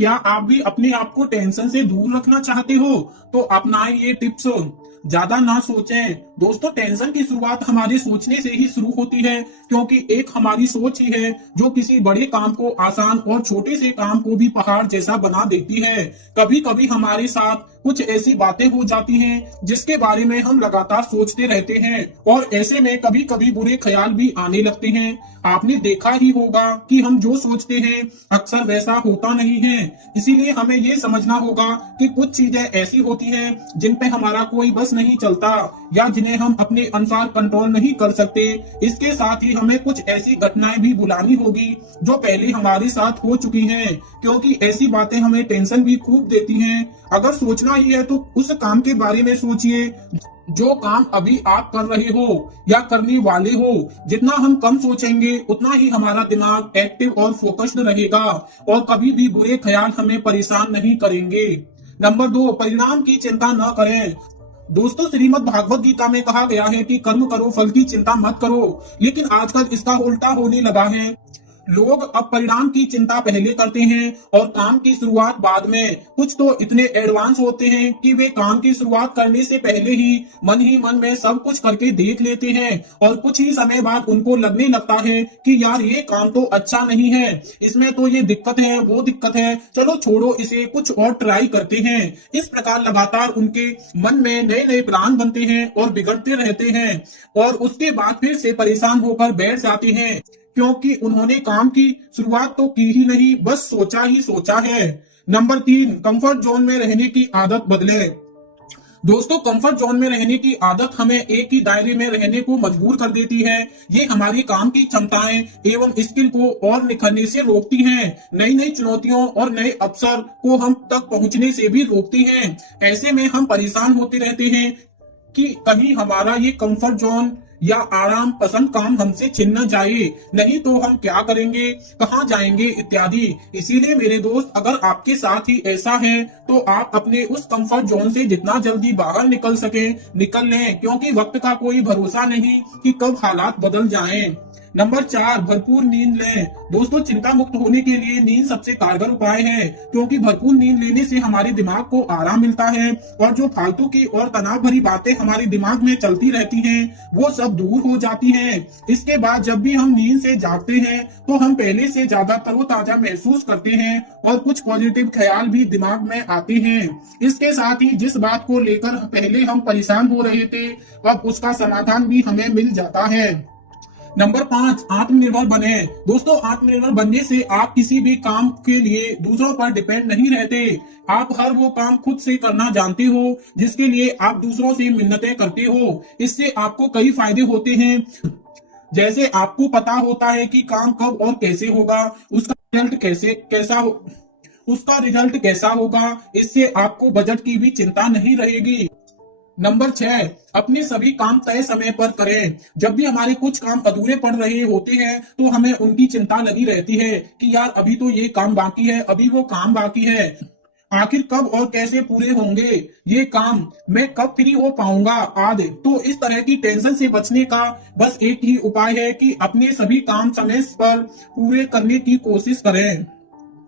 क्या आप भी अपने आप को टेंशन से दूर रखना चाहते हो? तो अपनाएं ये टिप्स। ज्यादा ना सोचें। दोस्तों, टेंशन की शुरुआत हमारे सोचने से ही शुरू होती है, क्योंकि एक हमारी सोच ही है जो किसी बड़े काम को आसान और छोटे से काम को भी पहाड़ जैसा बना देती है। कभी कभी हमारे साथ कुछ ऐसी बातें हो जाती हैं जिसके बारे में हम लगातार सोचते रहते हैं, और ऐसे में कभी कभी बुरे ख्याल भी आने लगते हैं। आपने देखा ही होगा कि हम जो सोचते हैं अक्सर वैसा होता नहीं है। इसीलिए हमें ये समझना होगा कि कुछ चीजें ऐसी होती हैं जिन पे हमारा कोई बस नहीं चलता, या जिन्हें हम अपने अनुसार कंट्रोल नहीं कर सकते। इसके साथ ही हमें कुछ ऐसी घटनाएं भी बुलानी होगी जो पहले हमारे साथ हो चुकी हैं, क्योंकि ऐसी बातें हमें टेंशन भी खूब देती हैं। अगर सोचना ही है तो उस काम के बारे में सोचिए जो काम अभी आप कर रहे हो या करने वाले हो। जितना हम कम सोचेंगे उतना ही हमारा दिमाग एक्टिव और फोकस्ड रहेगा, और कभी भी बुरे ख्याल हमें परेशान नहीं करेंगे। नंबर 2, परिणाम की चिंता न करें। दोस्तों, श्रीमद् भागवत गीता में कहा गया है कि कर्म करो, फल की चिंता मत करो। लेकिन आजकल इसका उल्टा होने लगा है। लोग अब परिणाम की चिंता पहले करते हैं और काम की शुरुआत बाद में। कुछ तो इतने एडवांस होते हैं कि वे काम की शुरुआत करने से पहले ही मन में सब कुछ करके देख लेते हैं, और कुछ ही समय बाद उनको लगने लगता है कि यार ये काम तो अच्छा नहीं है, इसमें तो ये दिक्कत है, वो दिक्कत है, चलो छोड़ो इसे, कुछ और ट्राई करते हैं। इस प्रकार लगातार उनके मन में नए नए प्लान बनते हैं और बिगड़ते रहते हैं, और उसके बाद फिर से परेशान होकर बैठ जाते हैं, क्योंकि उन्होंने काम की शुरुआत तो की ही नहीं, बस सोचा ही सोचा है। नंबर 3, कंफर्ट जोन में रहने की आदत बदले। दोस्तों, कंफर्ट जोन में रहने की आदत हमें एक ही दायरे में रहने को मजबूर कर देती है। ये हमारी काम की क्षमताएं एवं स्किल को और निखरने से रोकती हैं, नई नई चुनौतियों और नए अवसर को हम तक पहुंचने से भी रोकती हैं। ऐसे में हम परेशान होते रहते हैं कि कहीं हमारा ये कंफर्ट जोन या आराम पसंद काम हमसे छिन न जाए, नहीं तो हम क्या करेंगे, कहाँ जाएंगे इत्यादि। इसीलिए मेरे दोस्त, अगर आपके साथ ही ऐसा है तो आप अपने उस कंफर्ट जोन से जितना जल्दी बाहर निकल सके निकल लें, क्योंकि वक्त का कोई भरोसा नहीं कि कब हालात बदल जाएं। नंबर 4, भरपूर नींद लें। दोस्तों, चिंता मुक्त होने के लिए नींद सबसे कारगर उपाय है, क्योंकि भरपूर नींद लेने से हमारे दिमाग को आराम मिलता है, और जो फालतू की और तनाव भरी बातें हमारे दिमाग में चलती रहती हैं वो सब दूर हो जाती हैं। इसके बाद जब भी हम नींद से जागते हैं तो हम पहले से ज्यादा तरोताजा महसूस करते हैं, और कुछ पॉजिटिव ख्याल भी दिमाग में आते हैं। इसके साथ ही जिस बात को लेकर पहले हम परेशान हो रहे थे, अब उसका समाधान भी हमें मिल जाता है। नंबर 5, आत्मनिर्भर बने। दोस्तों, आत्मनिर्भर बनने से आप किसी भी काम के लिए दूसरों पर डिपेंड नहीं रहते। आप हर वो काम खुद से करना जानते हो जिसके लिए आप दूसरों से मिन्नतें करते हो। इससे आपको कई फायदे होते हैं, जैसे आपको पता होता है कि काम कब और कैसे होगा, उसका रिजल्ट कैसा होगा। इससे आपको बजट की भी चिंता नहीं रहेगी। नंबर 6, अपने सभी काम तय समय पर करें। जब भी हमारे कुछ काम अधूरे पड़ रहे होते हैं तो हमें उनकी चिंता लगी रहती है कि यार अभी तो ये काम बाकी है, अभी वो काम बाकी है, आखिर कब और कैसे पूरे होंगे ये काम, मैं कब फ्री हो पाऊंगा आदि। तो इस तरह की टेंशन से बचने का बस एक ही उपाय है कि अपने सभी काम समय पर पूरे करने की कोशिश करें।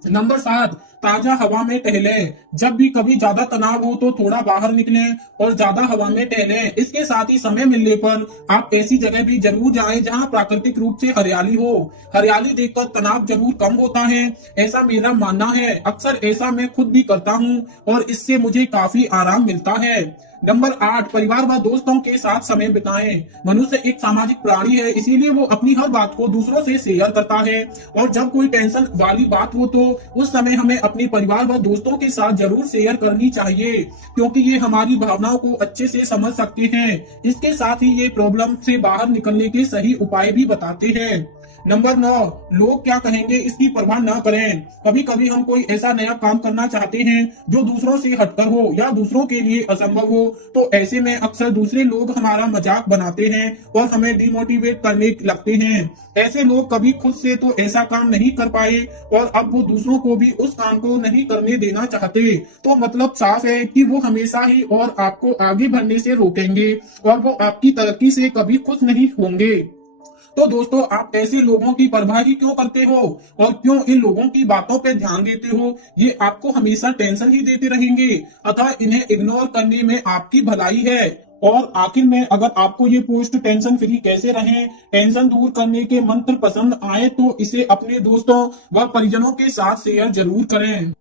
नंबर 7, ताजा हवा में टहलें। जब भी कभी ज्यादा तनाव हो तो थोड़ा बाहर निकलें और ज्यादा हवा में टहलें। इसके साथ ही समय मिलने पर आप ऐसी जगह भी जरूर जाएं जहां प्राकृतिक रूप से हरियाली हो। हरियाली देखकर तनाव जरूर कम होता है, ऐसा मेरा मानना है। अक्सर ऐसा मैं खुद भी करता हूं और इससे मुझे काफी आराम मिलता है। नंबर 8, परिवार व दोस्तों के साथ समय बिताएं। मनुष्य एक सामाजिक प्राणी है, इसीलिए वो अपनी हर बात को दूसरों से शेयर करता है, और जब कोई टेंशन वाली बात हो तो उस समय हमें अपने परिवार व दोस्तों के साथ जरूर शेयर करनी चाहिए, क्योंकि ये हमारी भावनाओं को अच्छे से समझ सकते हैं। इसके साथ ही ये प्रॉब्लम से बाहर निकलने के सही उपाय भी बताते हैं। नंबर 9, लोग क्या कहेंगे इसकी परवाह न करें। कभी कभी हम कोई ऐसा नया काम करना चाहते हैं जो दूसरों से हटकर हो या दूसरों के लिए असंभव हो, तो ऐसे में अक्सर दूसरे लोग हमारा मजाक बनाते हैं और हमें डिमोटिवेट करने लगते हैं। ऐसे लोग कभी खुद से तो ऐसा काम नहीं कर पाए और अब वो दूसरों को भी उस काम को नहीं करने देना चाहते, तो मतलब साफ है कि वो हमेशा ही और आपको आगे बढ़ने से रोकेंगे और वो आपकी तरक्की से कभी खुश नहीं होंगे। तो दोस्तों, आप ऐसे लोगों की परवाह ही क्यों करते हो और क्यों इन लोगों की बातों पे ध्यान देते हो? ये आपको हमेशा टेंशन ही देते रहेंगे, अतः इन्हें इग्नोर करने में आपकी भलाई है। और आखिर में, अगर आपको ये पोस्ट टेंशन फ्री कैसे रहें, टेंशन दूर करने के मंत्र पसंद आए तो इसे अपने दोस्तों व परिजनों के साथ शेयर जरूर करें।